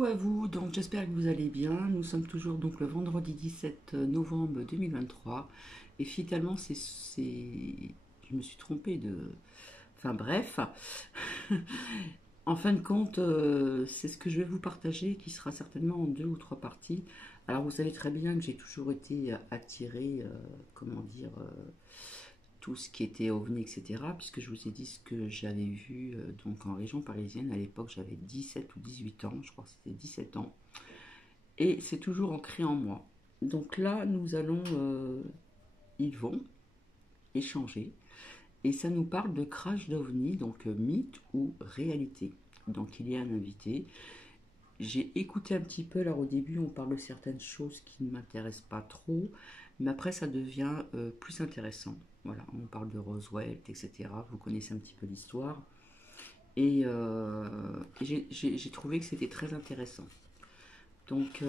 Coucou à vous, donc j'espère que vous allez bien. Nous sommes toujours donc le vendredi 17 novembre 2023 et finalement je me suis trompée de... Enfin bref, en fin de compte, c'est ce que je vais vous partager qui sera certainement en deux ou trois parties. Alors vous savez très bien que j'ai toujours été attirée, comment dire, tout ce qui était OVNI, etc. Puisque je vous ai dit ce que j'avais vu donc en région parisienne. À l'époque, j'avais 17 ou 18 ans, je crois que c'était 17 ans. Et c'est toujours ancré en moi. Donc là, nous allons, ils vont échanger. Et ça nous parle de crash d'OVNI, donc mythe ou réalité. Donc il y a un invité. J'ai écouté un petit peu, alors au début on parle de certaines choses qui ne m'intéressent pas trop, mais après ça devient plus intéressant. Voilà, on parle de Roswell, etc. Vous connaissez un petit peu l'histoire. Et j'ai trouvé que c'était très intéressant. Donc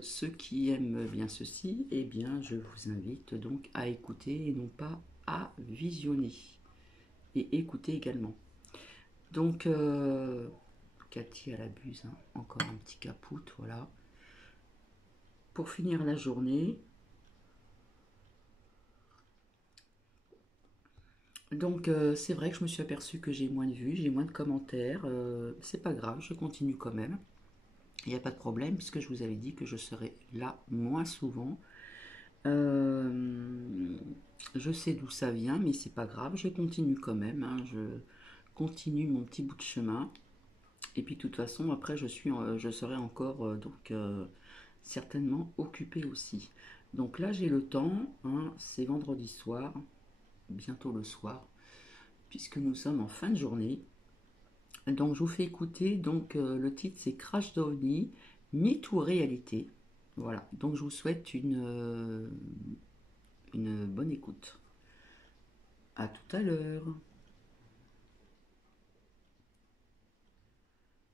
ceux qui aiment bien ceci, eh bien je vous invite donc à écouter et non pas à visionner. Et écouter également. Donc Cathy à la buse, hein. Encore un petit capoute, voilà. Pour finir la journée, donc c'est vrai que je me suis aperçue que j'ai moins de vues, j'ai moins de commentaires, c'est pas grave, je continue quand même. Il n'y a pas de problème puisque je vous avais dit que je serais là moins souvent. Je sais d'où ça vient, mais c'est pas grave, je continue quand même, hein. Je continue mon petit bout de chemin. Et puis de toute façon, après, je serai encore certainement occupée aussi. Donc là, j'ai le temps, hein, c'est vendredi soir, bientôt le soir, puisque nous sommes en fin de journée. Donc je vous fais écouter, donc le titre c'est Crash d'OVNI, mythe ou réalité. Voilà, donc je vous souhaite une bonne écoute. À tout à l'heure.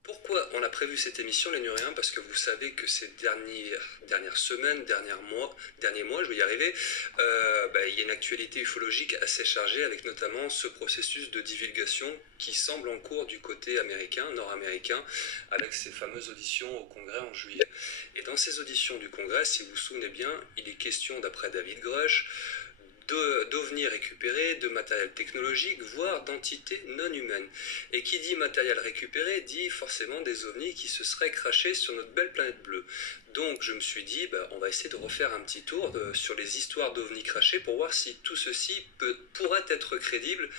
Pourquoi on a prévu cette émission, les Nuriens? Parce que vous savez que ces dernières semaines, derniers mois, je vais y arriver, il y a une actualité ufologique assez chargée avec notamment ce processus de divulgation qui semble en cours du côté américain, nord-américain, avec ces fameuses auditions au Congrès en juillet. Et dans ces auditions du Congrès, si vous vous souvenez bien, il est question, d'après David Grush, d'ovnis récupérés, de matériel technologique, voire d'entités non humaines. Et qui dit matériel récupéré dit forcément des ovnis qui se seraient crashés sur notre belle planète bleue. Donc je me suis dit, on va essayer de refaire un petit tour sur les histoires d'ovnis crashés pour voir si tout ceci pourrait être crédible.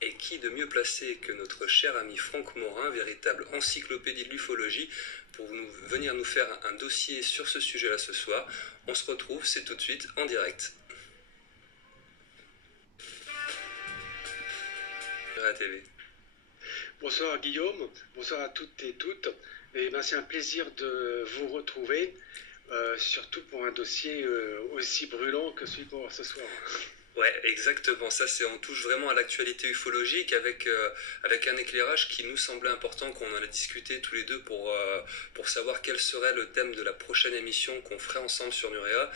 Et qui de mieux placé que notre cher ami Franck Morin, véritable encyclopédie de l'ufologie, pour venir nous faire un dossier sur ce sujet-là ce soir. On se retrouve, c'est tout de suite en direct. À la TV. Bonsoir Guillaume, bonsoir à toutes et toutes. Et c'est un plaisir de vous retrouver, surtout pour un dossier aussi brûlant que celui qu'on va voir ce soir. Ouais, exactement. Ça, on touche vraiment à l'actualité ufologique avec un éclairage qui nous semblait important, qu'on en a discuté tous les deux pour savoir quel serait le thème de la prochaine émission qu'on ferait ensemble sur Nurea.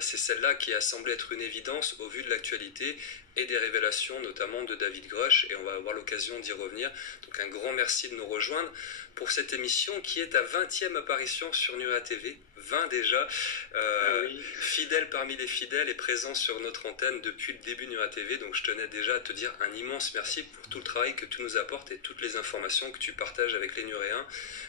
C'est celle-là qui a semblé être une évidence au vu de l'actualité et des révélations notamment de David Grush, et on va avoir l'occasion d'y revenir. Donc un grand merci de nous rejoindre pour cette émission qui est à 20e apparition sur Nurea TV, 20 déjà, Oui. fidèle parmi les fidèles et présent sur notre antenne depuis le début de Nurea TV. Donc je tenais déjà à te dire un immense merci pour tout le travail que tu nous apportes et toutes les informations que tu partages avec les Nuréens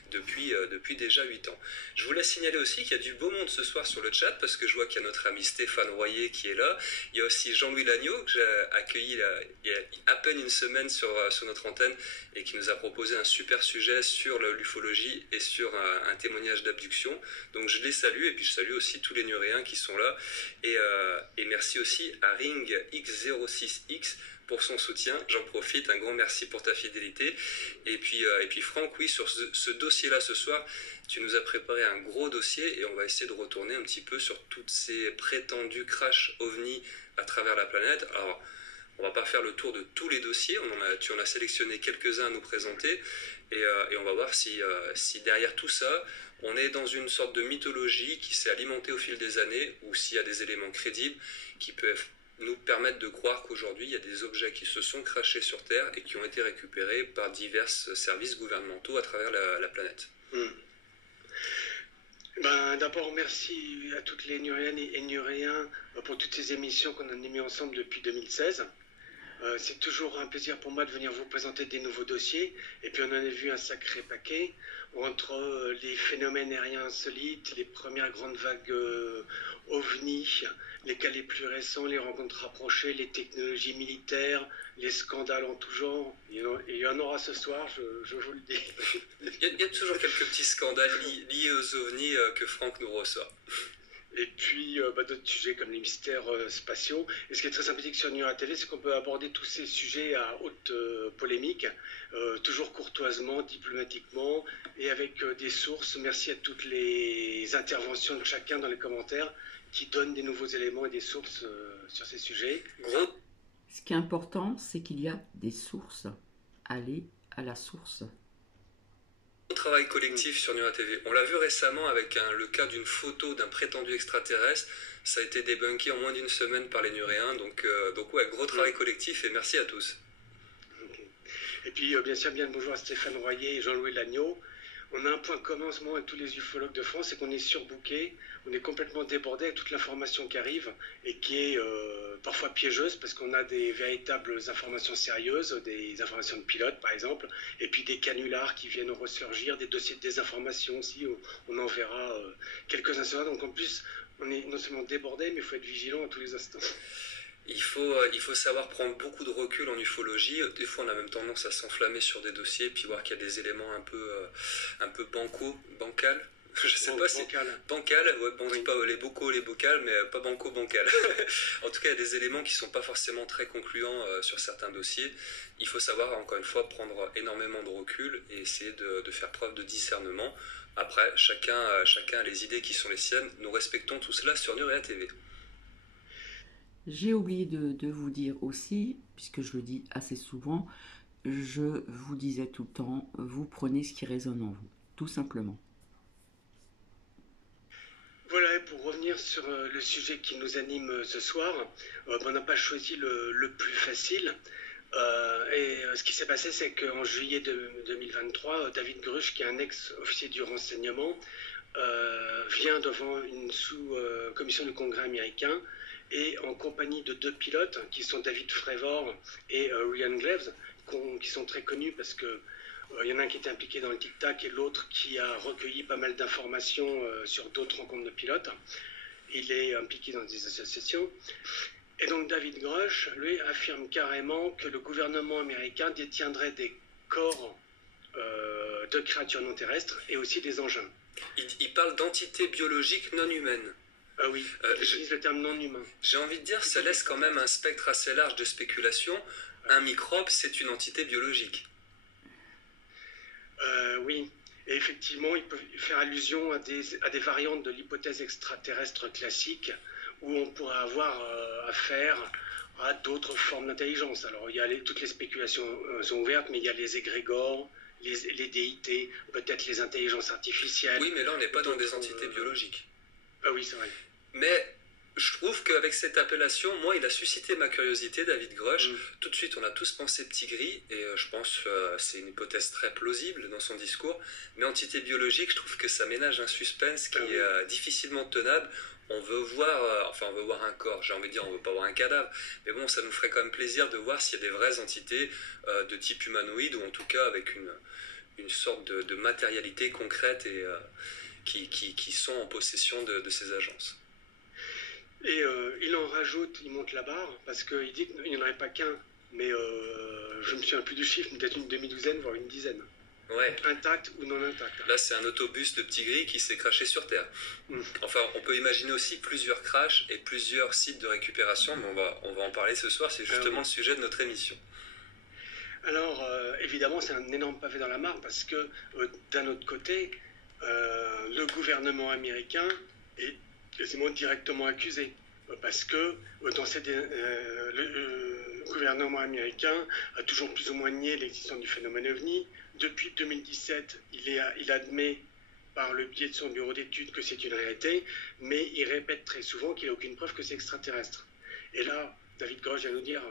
depuis déjà 8 ans. Je voulais signaler aussi qu'il y a du beau monde ce soir sur le chat, parce que je vois qu'il y a notre ami Stéphane Royer qui est là. Il y a aussi Jean-Louis Lagneau que j'ai accueilli il y a à peine une semaine sur notre antenne, et qui nous a proposé un super sujet sur l'ufologie et sur un témoignage d'abduction. Donc je les salue, et puis je salue aussi tous les Nuréens qui sont là, et merci aussi à Ring X06X pour son soutien. J'en profite, un grand merci pour ta fidélité. Et puis Franck, oui, sur ce dossier-là ce soir, tu nous as préparé un gros dossier, et on va essayer de retourner un petit peu sur toutes ces prétendus crashs ovni à travers la planète. Alors, on va pas faire le tour de tous les dossiers, tu en as sélectionné quelques-uns à nous présenter, et on va voir si derrière tout ça, on est dans une sorte de mythologie qui s'est alimentée au fil des années, ou s'il y a des éléments crédibles qui peuvent nous permettre de croire qu'aujourd'hui il y a des objets qui se sont crashés sur Terre et qui ont été récupérés par divers services gouvernementaux à travers la planète. D'abord, merci à toutes les Nuréennes et Nuréens pour toutes ces émissions qu'on a animées ensemble depuis 2016. C'est toujours un plaisir pour moi de venir vous présenter des nouveaux dossiers. Et puis on en a vu un sacré paquet entre les phénomènes aériens insolites, les premières grandes vagues ovni, les cas les plus récents, les rencontres rapprochées, les technologies militaires, les scandales en tout genre. Et il y en aura ce soir, je vous le dis. Il y a toujours quelques petits scandales liés aux ovnis que Franck nous reçoit. Et puis d'autres sujets comme les mystères spatiaux. Et ce qui est très sympathique sur Nura TV, c'est qu'on peut aborder tous ces sujets à haute polémique, toujours courtoisement, diplomatiquement, et avec des sources. Merci à toutes les interventions de chacun dans les commentaires qui donnent des nouveaux éléments et des sources sur ces sujets. Ce qui est important, c'est qu'il y a des sources. Allez à la source. Travail collectif sur Nura TV. On l'a vu récemment avec le cas d'une photo d'un prétendu extraterrestre. Ça a été débunké en moins d'une semaine par les Nuréens. Donc ouais, gros travail collectif et merci à tous. Okay. Et puis bien sûr, bien le bonjour à Stéphane Royer et Jean-Louis Lagneau. On a un point commun en ce moment avec tous les ufologues de France, c'est qu'on est surbooké, on est complètement débordé avec toute l'information qui arrive et qui est parfois piégeuse parce qu'on a des véritables informations sérieuses, des informations de pilotes par exemple, et puis des canulars qui viennent ressurgir, des dossiers de désinformation aussi, on en verra quelques instants. Donc en plus, on est non seulement débordé, mais il faut être vigilant à tous les instants. Il faut savoir prendre beaucoup de recul en ufologie. Des fois, on a même tendance à s'enflammer sur des dossiers, puis voir qu'il y a des éléments un peu bancal. Je sais pas si bancal, ouais, bon, oui. Pas les bocaux, les bocales, mais pas bancal. En tout cas, il y a des éléments qui sont pas forcément très concluants sur certains dossiers. Il faut savoir, encore une fois, prendre énormément de recul et essayer de faire preuve de discernement. Après, chacun a les idées qui sont les siennes. Nous respectons tout cela sur Nurea TV. J'ai oublié de vous dire aussi, puisque je le dis assez souvent, je vous disais tout le temps, vous prenez ce qui résonne en vous, tout simplement. Voilà, et pour revenir sur le sujet qui nous anime ce soir, on n'a pas choisi le plus facile. Ce qui s'est passé, c'est qu'en juillet 2023, David Grusch, qui est un ex-officier du renseignement, vient devant une sous-commission du Congrès américain et en compagnie de deux pilotes qui sont David Fravor et Ryan Graves, qui sont très connus parce que il y en a un qui était impliqué dans le tic-tac et l'autre qui a recueilli pas mal d'informations sur d'autres rencontres de pilotes. Il est impliqué dans des associations. Et donc David Grusch, lui, affirme carrément que le gouvernement américain détiendrait des corps de créatures non terrestres et aussi des engins. Il parle d'entités biologiques non humaines. Ah oui, j'utilise le terme non humain. J'ai envie de dire, ça laisse quand même un spectre assez large de spéculation. Un microbe, c'est une entité biologique. Oui, et effectivement, il peut faire allusion à des variantes de l'hypothèse extraterrestre classique où on pourrait avoir affaire à d'autres formes d'intelligence. Alors, toutes les spéculations sont ouvertes, mais il y a les égrégores, les déités, peut-être les intelligences artificielles. Oui, mais là, on n'est pas dans des entités biologiques. Ah oui, c'est vrai. Mais je trouve qu'avec cette appellation, moi, il a suscité ma curiosité, David Grusch. Tout de suite, on a tous pensé petit gris, et je pense que c'est une hypothèse très plausible dans son discours. Mais entité biologique, je trouve que ça ménage un suspense qui est difficilement tenable. On veut voir un corps, j'ai envie de dire, on veut pas voir un cadavre. Mais bon, ça nous ferait quand même plaisir de voir s'il y a des vraies entités de type humanoïde, ou en tout cas avec une sorte de matérialité concrète et qui sont en possession de ces agences. Et il en rajoute, il monte la barre, parce qu'il dit qu'il n'y en aurait pas qu'un, mais je me souviens plus du chiffre, peut-être une demi-douzaine, voire une dizaine. Ouais. Intact ou non intact. Là, c'est un autobus de petits gris qui s'est crashé sur Terre. Enfin, on peut imaginer aussi plusieurs crashs et plusieurs sites de récupération, mais on va en parler ce soir, c'est justement le sujet de notre émission. Alors, évidemment, c'est un énorme pavé dans la mare, parce que d'un autre côté, le gouvernement américain est quasiment directement accusé, parce que le gouvernement américain a toujours plus ou moins nié l'existence du phénomène OVNI. Depuis 2017, il admet par le biais de son bureau d'études que c'est une réalité, mais il répète très souvent qu'il n'a aucune preuve que c'est extraterrestre. Et là, David Grusch vient nous dire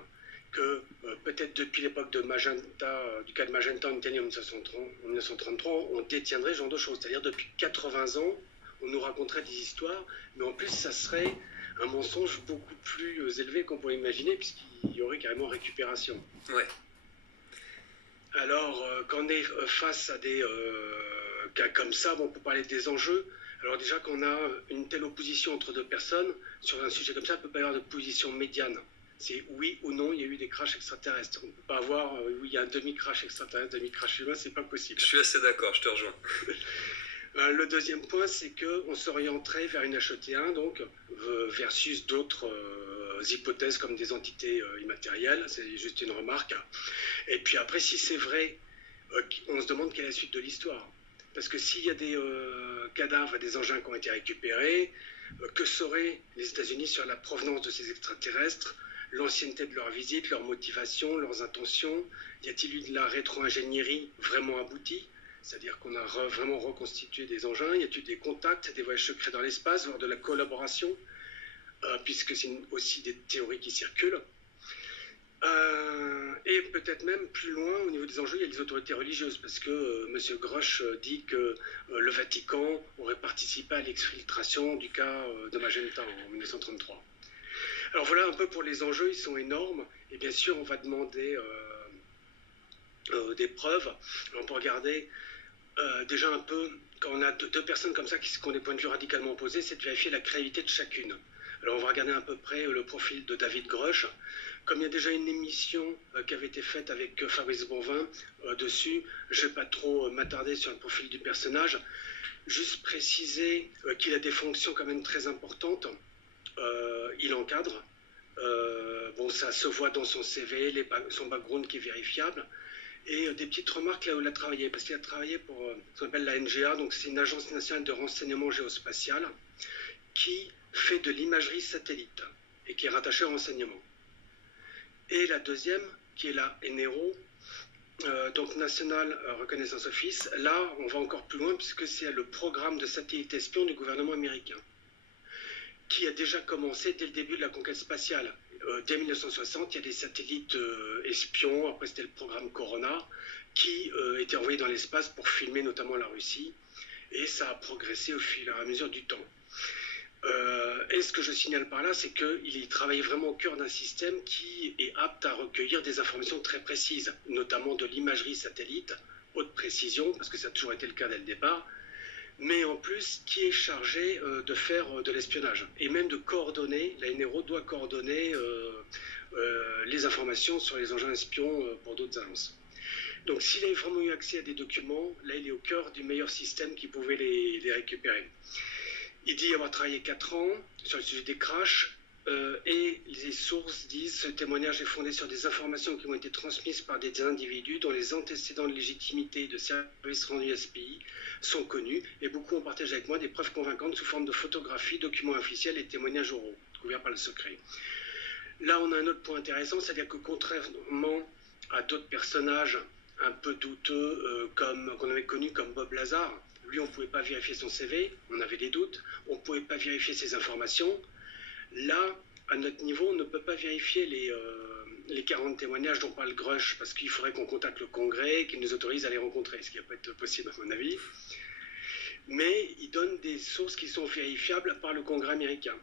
que peut-être depuis l'époque de Magenta, du cas de Magenta en Italie en 1933, on détiendrait ce genre de choses. C'est-à-dire depuis 80 ans, on nous raconterait des histoires, mais en plus ça serait un mensonge beaucoup plus élevé qu'on pourrait imaginer, puisqu'il y aurait carrément récupération. Ouais. Alors, quand on est face à des cas comme ça, bon, on peut parler des enjeux. Alors déjà, quand on a une telle opposition entre deux personnes, sur un sujet comme ça, il ne peut pas y avoir de position médiane. C'est oui ou non, il y a eu des crashs extraterrestres. On ne peut pas avoir, oui, il y a un demi-crash extraterrestre, demi-crash humain, c'est pas possible. Je suis assez d'accord, je te rejoins. Le deuxième point, c'est qu'on s'orienterait vers une HET1, donc, versus d'autres hypothèses comme des entités immatérielles. C'est juste une remarque. Et puis après, si c'est vrai, on se demande quelle est la suite de l'histoire. Parce que s'il y a des cadavres, des engins qui ont été récupérés, que sauraient les États-Unis sur la provenance de ces extraterrestres, l'ancienneté de leur visite, leur motivation, leurs intentions? Y a-t-il eu de la rétro-ingénierie vraiment aboutie? C'est-à-dire qu'on a vraiment reconstitué des engins? Y a-t-il des contacts, des voyages secrets dans l'espace, voire de la collaboration, puisque c'est aussi des théories qui circulent. Et peut-être même plus loin, au niveau des enjeux, il y a les autorités religieuses, parce que M. Grosch dit que le Vatican aurait participé à l'exfiltration du cas de Magenta en 1933. Alors voilà un peu pour les enjeux, ils sont énormes, et bien sûr on va demander des preuves. Alors, on peut regarder déjà un peu, quand on a deux personnes comme ça qui ont des points de vue radicalement opposés, c'est de vérifier la crédibilité de chacune. Alors on va regarder à peu près le profil de David Grosch. Comme il y a déjà une émission qui avait été faite avec Fabrice Bonvin dessus, je ne vais pas trop m'attarder sur le profil du personnage, juste préciser qu'il a des fonctions quand même très importantes. Il encadre, bon, ça se voit dans son CV, son background qui est vérifiable, et des petites remarques là où il a travaillé, parce qu'il a travaillé pour ce qu'on appelle la NGA, donc c'est une agence nationale de renseignement géospatial, qui fait de l'imagerie satellite et qui est rattachée au renseignement. Et la deuxième, qui est la NRO, donc National Reconnaissance Office, là on va encore plus loin puisque c'est le programme de satellite espion du gouvernement américain, qui a déjà commencé dès le début de la conquête spatiale. Dès 1960, il y a des satellites espions, après c'était le programme Corona, qui étaient envoyés dans l'espace pour filmer notamment la Russie, et ça a progressé au fur et à mesure du temps. Et ce que je signale par là, c'est qu'il travaille vraiment au cœur d'un système qui est apte à recueillir des informations très précises, notamment de l'imagerie satellite, haute précision, parce que ça a toujours été le cas dès le départ, mais en plus qui est chargé de faire de l'espionnage, et même de coordonner, la NRO doit coordonner les informations sur les engins espions pour d'autres agences. Donc s'il avait vraiment eu accès à des documents, là il est au cœur du meilleur système qui pouvait les récupérer. Il dit avoir travaillé 4 ans sur le sujet des crashs, et les sources disent ce témoignage est fondé sur des informations qui ont été transmises par des individus dont les antécédents de légitimité de services rendus à ce pays sont connus, et beaucoup ont partagé avec moi des preuves convaincantes sous forme de photographies, documents officiels et témoignages oraux, couverts par le secret. Là, on a un autre point intéressant, c'est-à-dire que contrairement à d'autres personnages un peu douteux qu'on avait connus comme Bob Lazar, lui, on ne pouvait pas vérifier son CV, on avait des doutes, on ne pouvait pas vérifier ses informations. Là, à notre niveau, on ne peut pas vérifier les 40 témoignages dont parle Grush, parce qu'il faudrait qu'on contacte le Congrès, qu'il nous autorise à les rencontrer, ce qui va pas être possible à mon avis. Mais il donne des sources qui sont vérifiables par le Congrès américain.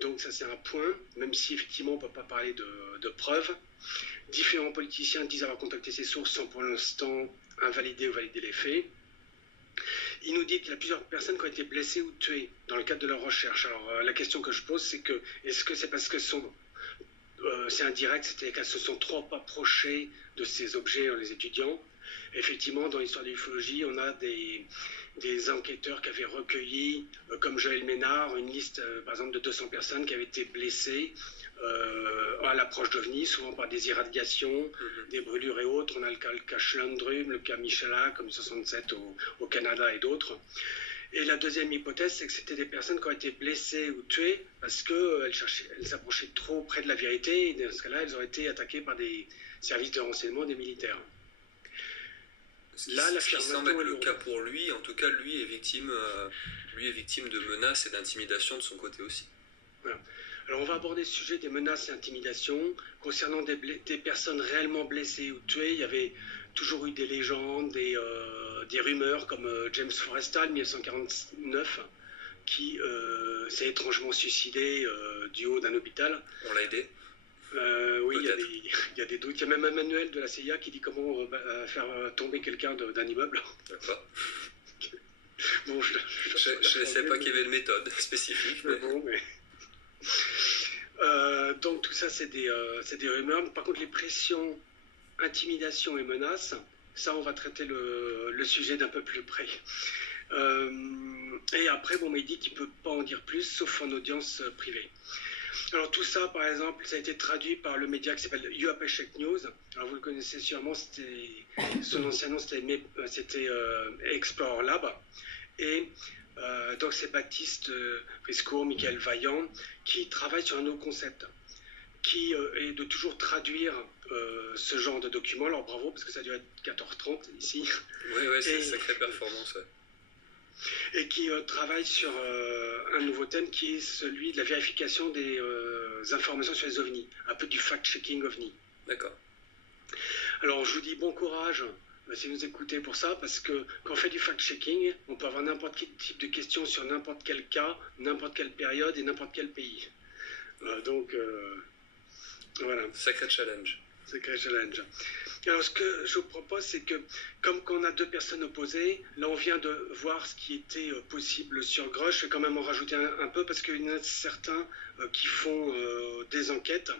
Donc ça c'est un point, même si effectivement on ne peut pas parler de preuves. Différents politiciens disent avoir contacté ces sources sans pour l'instant invalider ou valider les faits. Il nous dit qu'il y a plusieurs personnes qui ont été blessées ou tuées dans le cadre de leur recherche. Alors la question que je pose, c'est que est-ce que c'est parce que c'est indirect, c'est-à-dire qu'elles se sont trop approchées de ces objets en les étudiant? Effectivement, dans l'histoire de l'ufologie, on a des enquêteurs qui avaient recueilli, comme Joël Ménard, une liste, par exemple, de 200 personnes qui avaient été blessées à l'approche d'OVNI, souvent par des irradiations, des brûlures et autres. On a le cas Schlandrum, le cas Michala, comme 67 au Canada et d'autres. Et la deuxième hypothèse, c'est que c'était des personnes qui ont été blessées ou tuées parce qu'elles s'approchaient trop près de la vérité, et dans ce cas-là, elles auraient été attaquées par des services de renseignement, des militaires. Ce qui semble être le cas pour lui. En tout cas, lui est victime de menaces et d'intimidation de son côté aussi. Voilà. Alors on va aborder le sujet des menaces et intimidations. Concernant des personnes réellement blessées ou tuées, il y avait toujours eu des légendes, des rumeurs comme James Forrestal, 1949, qui s'est étrangement suicidé du haut d'un hôpital. On l'a aidé. Oui, il y a des doutes. Il y a même un manuel de la CIA qui dit comment faire tomber quelqu'un d'un immeuble. D'accord. Bon, je ne sais pas qu'il y avait une méthode spécifique. Mais... Bon, mais... donc tout ça, c'est des rumeurs. Par contre, les pressions, intimidations et menaces, ça, on va traiter le sujet d'un peu plus près. Et après, bon, mais il dit qu'il ne peut pas en dire plus, sauf en audience privée. Alors tout ça, par exemple, ça a été traduit par le média qui s'appelle UAPechek News. Alors vous le connaissez sûrement, son ancien nom c'était Explore Lab. Et donc c'est Baptiste Friscourt, Michael Vaillant, qui travaillent sur un nouveau concept, qui est de toujours traduire ce genre de documents. Alors bravo, parce que ça dure 14h30 ici. Oui, c'est une sacrée performance, ouais. Et qui travaille sur un nouveau thème qui est celui de la vérification des informations sur les ovnis, un peu du fact-checking ovni. D'accord. Alors je vous dis bon courage si vous écoutez pour ça, parce que quand on fait du fact-checking, on peut avoir n'importe quel type de questions sur n'importe quel cas, n'importe quelle période et n'importe quel pays. Donc voilà. Sacré challenge. Sacré challenge. Alors ce que je vous propose, c'est que comme quand on a deux personnes opposées, là on vient de voir ce qui était possible sur Grush. Je vais quand même en rajouter un peu parce qu'il y en a certains qui font des enquêtes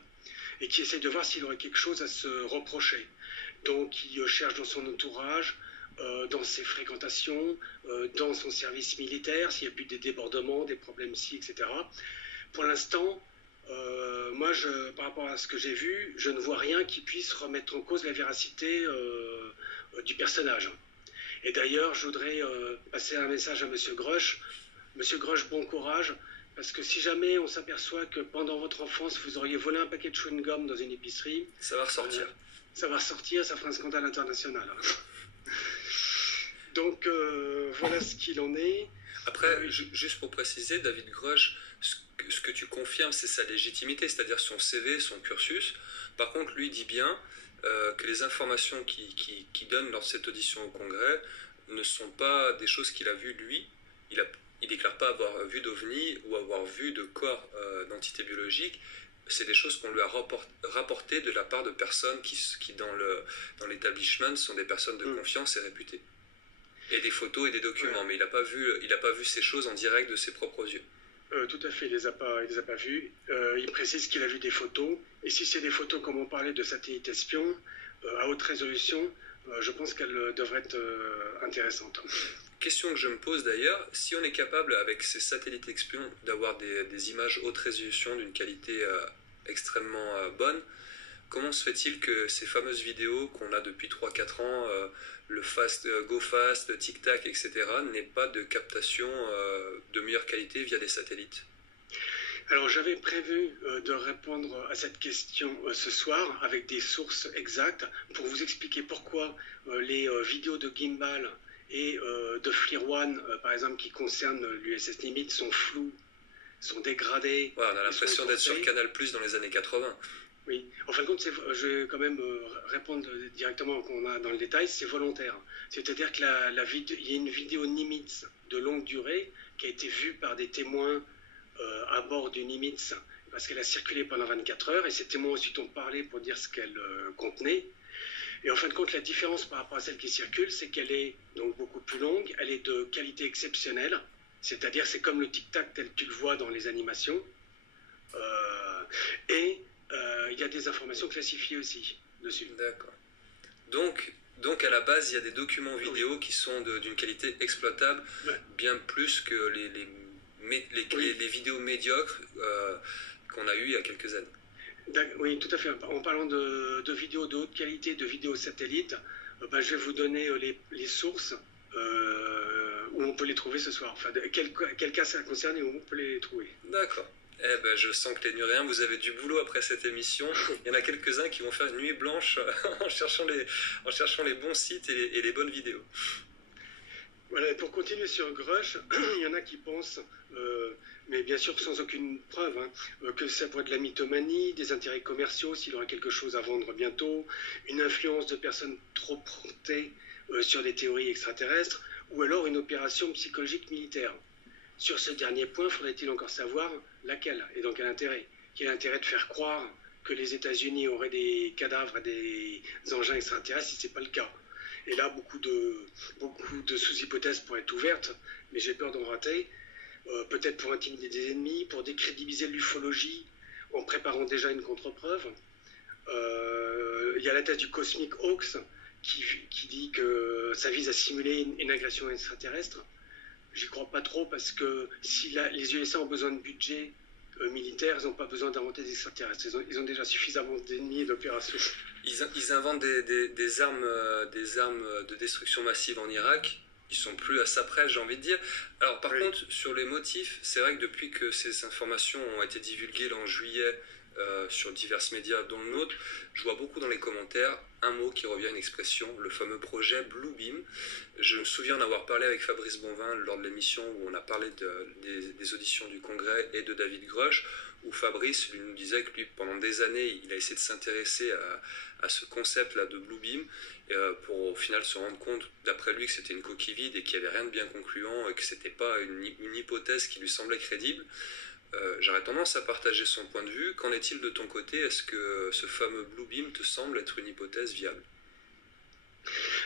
et qui essayent de voir s'il aurait quelque chose à se reprocher. Donc il cherche dans son entourage, dans ses fréquentations, dans son service militaire, s'il y a eu des débordements, des problèmes ici, etc. Pour l'instant, moi, par rapport à ce que j'ai vu, je ne vois rien qui puisse remettre en cause la véracité du personnage. Et d'ailleurs, je voudrais passer un message à Monsieur Grush. Monsieur Grush, bon courage, parce que si jamais on s'aperçoit que pendant votre enfance, vous auriez volé un paquet de chewing-gum dans une épicerie... Ça va ressortir. Ça va ressortir, ça fera un scandale international. Donc, voilà ce qu'il en est. Après, juste pour préciser, David Grush, ce que tu confirmes, c'est sa légitimité, c'est-à-dire son CV, son cursus. Par contre, lui dit bien que les informations qu'il donne lors de cette audition au Congrès ne sont pas des choses qu'il a vues lui. Il déclare pas avoir vu d'OVNI ou avoir vu de corps d'entités biologiques. C'est des choses qu'on lui a rapportées de la part de personnes qui dans l'établissement, sont des personnes de confiance et réputées. Et des photos et des documents, ouais. Mais il n'a pas vu ces choses en direct de ses propres yeux. Tout à fait, il les a pas vues. Il précise qu'il a vu des photos. Et si c'est des photos, comme on parlait, de satellites espions, à haute résolution, je pense qu'elles devraient être intéressantes. Question que je me pose d'ailleurs, si on est capable avec ces satellites espions d'avoir des images haute résolution d'une qualité extrêmement bonne, comment se fait-il que ces fameuses vidéos qu'on a depuis 3-4 ans, le Go Fast, le Tic Tac, etc., n'aient pas de captation de meilleure qualité via des satellites? Alors j'avais prévu de répondre à cette question ce soir avec des sources exactes pour vous expliquer pourquoi les vidéos de gimbal et de FLIR One, par exemple, qui concernent l'USS Nimitz, sont floues, sont dégradées. Ouais, on a l'impression d'être sur Canal+ dans les années 80. Oui, en fin de compte, je vais quand même répondre directement qu'on a dans le détail, c'est volontaire. C'est-à-dire qu'il y a une vidéo Nimitz de longue durée qui a été vue par des témoins à bord du Nimitz parce qu'elle a circulé pendant 24 heures et ces témoins ensuite ont parlé pour dire ce qu'elle contenait. Et en fin de compte, la différence par rapport à celle qui circule, c'est qu'elle est donc beaucoup plus longue, elle est de qualité exceptionnelle, c'est-à-dire c'est comme le tic-tac tel que tu le vois dans les animations. Et il y a des informations classifiées aussi dessus. D'accord. Donc à la base, il y a des documents vidéo qui sont d'une qualité exploitable, bien plus que les vidéos médiocres qu'on a eues il y a quelques années. Oui, tout à fait. En parlant de vidéos de haute qualité, de vidéos satellites, je vais vous donner les sources où on peut les trouver ce soir. Enfin, quel cas ça concerne et où on peut les trouver. D'accord. Je sens que les Nuréens, vous avez du boulot après cette émission. Il y en a quelques-uns qui vont faire une nuit blanche en cherchant les bons sites et les bonnes vidéos. Voilà, et pour continuer sur Grush, il y en a qui pensent, mais bien sûr sans aucune preuve, hein, que ça pourrait être de la mythomanie, des intérêts commerciaux s'il aurait quelque chose à vendre bientôt, une influence de personnes trop promptées sur des théories extraterrestres, ou alors une opération psychologique militaire. Sur ce dernier point, faudrait-il encore savoir laquelle et dans quel intérêt? Quel intérêt de faire croire que les États-Unis auraient des cadavres et des engins extraterrestres si ce n'est pas le cas? Et là, beaucoup de sous-hypothèses pourraient être ouvertes, mais j'ai peur d'en rater. Peut-être pour intimider des ennemis, pour décrédibiliser l'ufologie en préparant déjà une contre-preuve. Il y a la thèse du Cosmic Hoax qui dit que ça vise à simuler une agression extraterrestre. J'y crois pas trop parce que si les USA ont besoin de budget militaire, ils n'ont pas besoin d'inventer des extraterrestres. Ils ont déjà suffisamment d'ennemis et d'opérations. Ils inventent des armes de destruction massive en Irak. Ils sont plus à ça près, j'ai envie de dire. Alors par contre, sur les motifs, c'est vrai que depuis que ces informations ont été divulguées là, en juillet sur divers médias, dont le nôtre, je vois beaucoup dans les commentaires un mot qui revient, une expression, le fameux projet Bluebeam. Je me souviens d'avoir parlé avec Fabrice Bonvin lors de l'émission où on a parlé des auditions du Congrès et de David Grush, où Fabrice lui nous disait que lui, pendant des années, il a essayé de s'intéresser à ce concept-là de Bluebeam, pour au final se rendre compte, d'après lui, que c'était une coquille vide et qu'il n'y avait rien de bien concluant et que c'était pas une hypothèse qui lui semblait crédible. J'aurais tendance à partager son point de vue. Qu'en est-il de ton côté? Est-ce que ce fameux Bluebeam te semble être une hypothèse viable?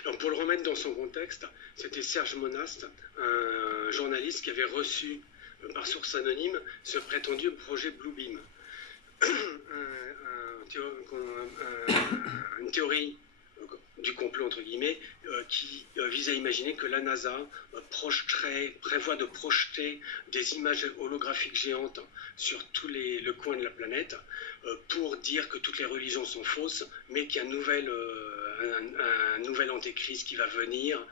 Alors pour le remettre dans son contexte, c'était Serge Monast, un journaliste qui avait reçu par source anonyme ce prétendu projet Bluebeam. Une théorie du complot entre guillemets qui vise à imaginer que la NASA prévoit de projeter des images holographiques géantes sur le coin de la planète pour dire que toutes les religions sont fausses, mais qu'il y a un nouvel antéchrist qui va venir,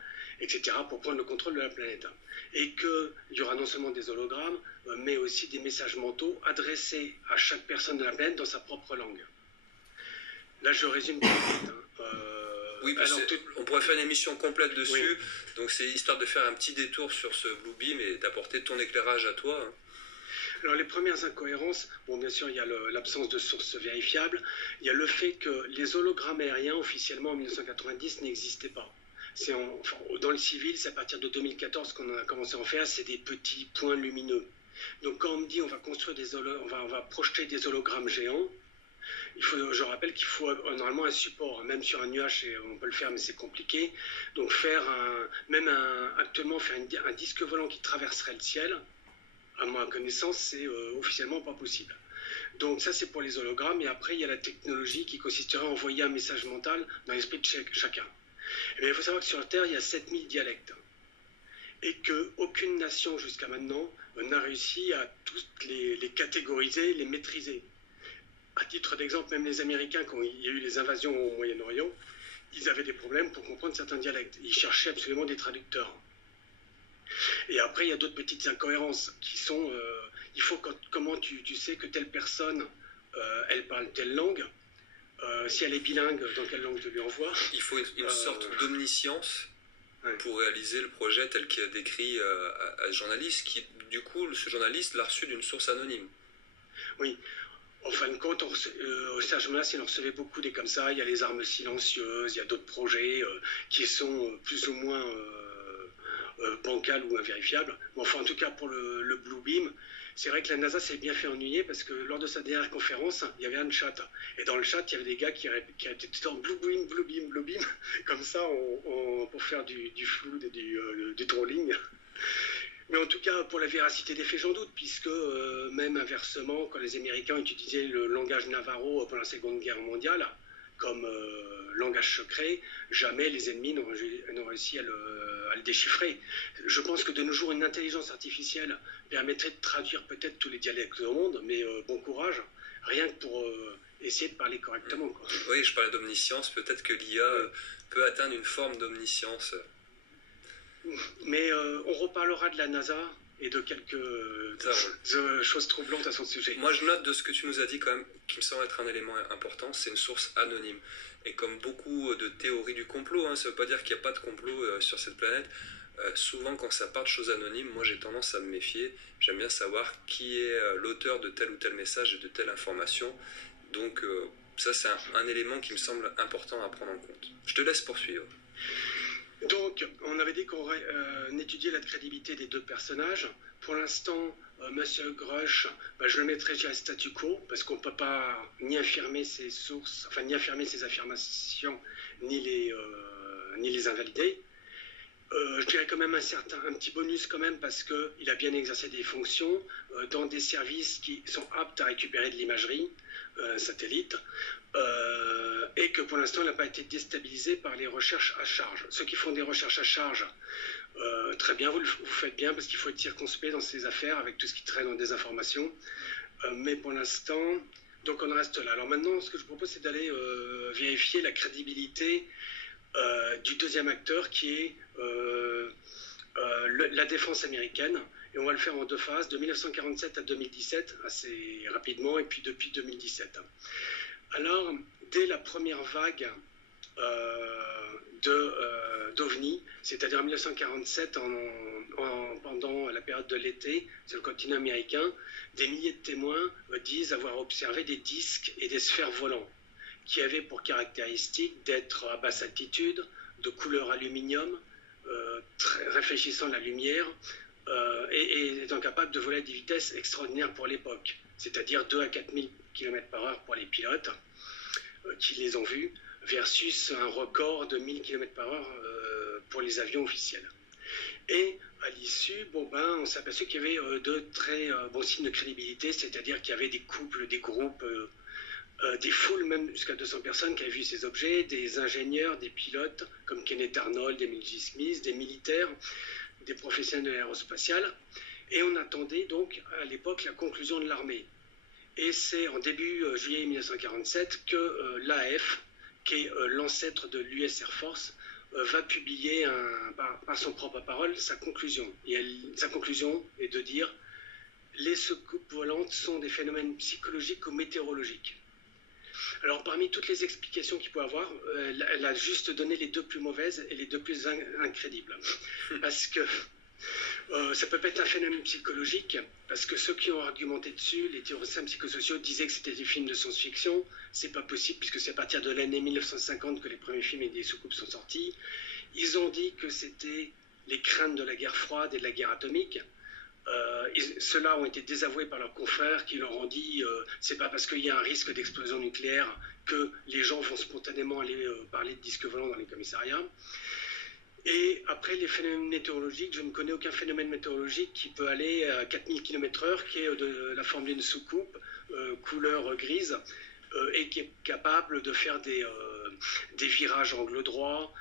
etc., pour prendre le contrôle de la planète. Et qu'il y aura non seulement des hologrammes, mais aussi des messages mentaux adressés à chaque personne de la planète dans sa propre langue. Là, je résume tout de suite. Oui, on pourrait faire une émission complète dessus, oui. Donc c'est histoire de faire un petit détour sur ce Bluebeam et d'apporter ton éclairage à toi. Hein. Alors les premières incohérences, bon bien sûr il y a l'absence de sources vérifiables, il y a le fait que les hologrammes aériens officiellement en 1990 n'existaient pas. Dans le civil, c'est à partir de 2014 qu'on a commencé à en faire, c'est des petits points lumineux. Donc quand on me dit on va construire on va projeter des hologrammes géants, je rappelle qu'il faut normalement un support, même sur un nuage, on peut le faire, mais c'est compliqué. Donc actuellement faire un disque volant qui traverserait le ciel, à ma connaissance, c'est officiellement pas possible. Donc ça, c'est pour les hologrammes. Et après, il y a la technologie qui consisterait à envoyer un message mental dans l'esprit de chacun. Mais il faut savoir que sur Terre, il y a 7000 dialectes. Et qu'aucune nation jusqu'à maintenant n'a réussi à tous les catégoriser, les maîtriser. À titre d'exemple, même les Américains, quand il y a eu les invasions au Moyen-Orient, ils avaient des problèmes pour comprendre certains dialectes. Ils cherchaient absolument des traducteurs. Et après, il y a d'autres petites incohérences qui sont... comment tu sais que telle personne, elle parle telle langue, si elle est bilingue, dans quelle langue je lui envoie? Il faut une sorte d'omniscience pour réaliser le projet tel qu'il a décrit à ce journaliste, qui, du coup, ce journaliste l'a reçu d'une source anonyme. Oui. En fin de compte, Serge Monast, il en recevait beaucoup des comme ça. Il y a les armes silencieuses, il y a d'autres projets qui sont plus ou moins bancals ou invérifiables. Mais enfin, en tout cas, pour le Bluebeam, c'est vrai que la NASA s'est bien fait ennuyer parce que lors de sa dernière conférence, il y avait un chat. Et dans le chat, il y avait des gars qui étaient tout le temps Bluebeam, Bluebeam, Bluebeam, comme ça, pour faire du flou, du trolling. Mais en tout cas, pour la véracité des faits, j'en doute, puisque même inversement, quand les Américains utilisaient le langage Navarro pendant la Seconde Guerre mondiale, comme langage secret, jamais les ennemis n'ont réussi à le déchiffrer. Je pense que de nos jours, une intelligence artificielle permettrait de traduire peut-être tous les dialectes au monde, mais bon courage, rien que pour essayer de parler correctement. Quoi. Oui, je parlais d'omniscience, peut-être que l'IA peut atteindre une forme d'omniscience. Mais on reparlera de la NASA et de quelques choses troublantes à son sujet. Moi, je note de ce que tu nous as dit quand même, qui me semble être un élément important, c'est une source anonyme. Et comme beaucoup de théories du complot, ça ne veut pas dire qu'il n'y a pas de complot sur cette planète, Souvent, quand ça part de choses anonymes, moi j'ai tendance à me méfier. J'aime bien savoir qui est l'auteur de tel ou tel message et de telle information. Donc, ça, c'est un élément qui me semble important à prendre en compte. Je te laisse poursuivre. Donc, on avait dit qu'on étudiait la crédibilité des deux personnages. Pour l'instant, Monsieur Grush, je le mettrai à statu quo, parce qu'on ne peut pas ni affirmer ses sources, enfin ni affirmer ses affirmations, ni les invalider. Je dirais quand même un petit bonus quand même, parce qu'il a bien exercé des fonctions dans des services qui sont aptes à récupérer de l'imagerie satellite, et que pour l'instant il n'a pas été déstabilisé par les recherches à charge. Ceux qui font des recherches à charge, très bien, vous faites bien, parce qu'il faut être circonspect dans ces affaires avec tout ce qui traîne dans des informations, mais pour l'instant, donc on reste là. Alors maintenant, ce que je propose, c'est d'aller vérifier la crédibilité du deuxième acteur, qui est la défense américaine, et on va le faire en deux phases, de 1947 à 2017, assez rapidement, et puis depuis 2017. Alors, dès la première vague d'OVNI, c'est-à-dire en 1947, pendant la période de l'été, sur le continent américain, des milliers de témoins disent avoir observé des disques et des sphères volants, qui avaient pour caractéristique d'être à basse altitude, de couleur aluminium, réfléchissant la lumière, et étant capable de voler à des vitesses extraordinaires pour l'époque, c'est-à-dire 2 à 4 000 km/h pour les pilotes qui les ont vus, versus un record de 1000 km/h pour les avions officiels. Et à l'issue, on s'est aperçu qu'il y avait de très bons signes de crédibilité, c'est-à-dire qu'il y avait des couples, des groupes, des foules, même jusqu'à 200 personnes qui avaient vu ces objets, des ingénieurs, des pilotes comme Kenneth Arnold, Emil J. Smith, des militaires, des professionnels de l'aérospatiale. Et on attendait donc à l'époque la conclusion de l'armée. Et c'est en début juillet 1947 que l'AF, qui est l'ancêtre de l'US Air Force, va publier par son propre parole sa conclusion. Sa conclusion est de dire: les soucoupes volantes sont des phénomènes psychologiques ou météorologiques. Alors parmi toutes les explications qu'il peut avoir, elle a juste donné les deux plus mauvaises et les deux plus incrédibles. Parce que ça peut pas être un phénomène psychologique, parce que ceux qui ont argumenté dessus, les théoriciens psychosociaux, disaient que c'était des films de science-fiction. C'est pas possible, puisque c'est à partir de l'année 1950 que les premiers films et des soucoupes sont sortis. Ils ont dit que c'était les craintes de la guerre froide et de la guerre atomique. Ceux-là ont été désavoués par leurs confrères, qui leur ont dit c'est pas parce qu'il y a un risque d'explosion nucléaire que les gens vont spontanément aller parler de disques volants dans les commissariats. Et après, les phénomènes météorologiques, je ne connais aucun phénomène météorologique qui peut aller à 4000 km/h, qui est de la forme d'une soucoupe couleur grise, et qui est capable de faire des virages angle droit,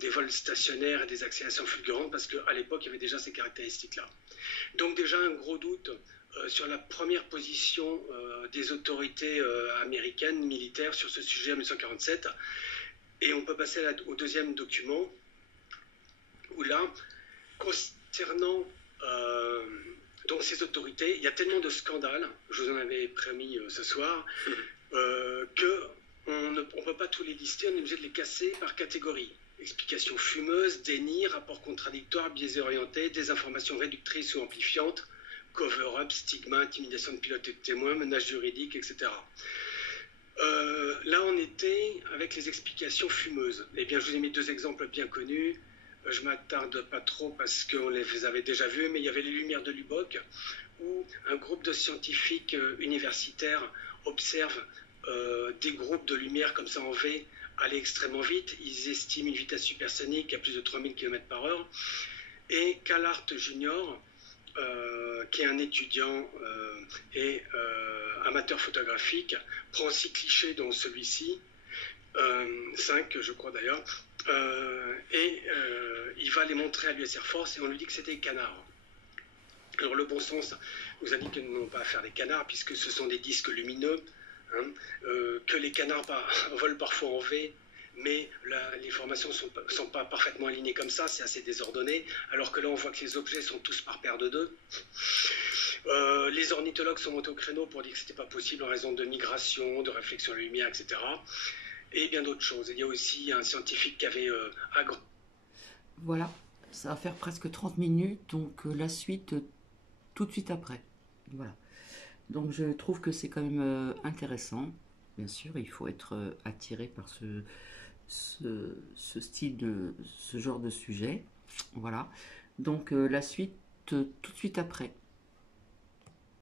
des vols stationnaires et des accélérations fulgurantes, parce qu'à l'époque, il y avait déjà ces caractéristiques-là. Donc déjà, un gros doute sur la première position des autorités américaines, militaires, sur ce sujet en 1947. Et on peut passer au deuxième document, où là, concernant donc ces autorités, il y a tellement de scandales, je vous en avais promis ce soir, qu'on ne peut pas tous les lister, on est obligé de les casser par catégorie. Explications fumeuses, déni, rapports contradictoires, biaisés orientés, désinformations réductrices ou amplifiantes, cover-up, stigma, intimidation de pilotes et de témoins, menaces juridiques, etc. Là, on était avec les explications fumeuses. Eh bien, je vous ai mis deux exemples bien connus. Je ne m'attarde pas trop parce qu'on les avait déjà vus, mais il y avait les Lumières de Lubbock, où un groupe de scientifiques universitaires observe des groupes de lumière comme ça en V aller extrêmement vite. Ils estiment une vitesse supersonique à plus de 3000 km/h. Et Carl Hart Jr., qui est un étudiant et amateur photographique, prend 6 clichés dans celui-ci, 5 je crois d'ailleurs, et il va les montrer à l'US Air Force, et on lui dit que c'était des canards. Alors le bon sens nous indique qu'ils n'ont pas à faire des canards, puisque ce sont des disques lumineux, que les canards volent parfois en V, mais les formations ne sont pas parfaitement alignées comme ça, c'est assez désordonné, alors que là on voit que les objets sont tous par paire de deux. Les ornithologues sont montés au créneau pour dire que ce n'était pas possible en raison de migration, de réflexion à la lumière, etc. Et bien d'autres choses. Il y a aussi un scientifique qui avait... Voilà. Ça va faire presque 30 minutes, donc la suite tout de suite après. Voilà. Donc je trouve que c'est quand même intéressant. Bien sûr, il faut être attiré par ce style ce genre de sujet. Voilà. Donc la suite tout de suite après.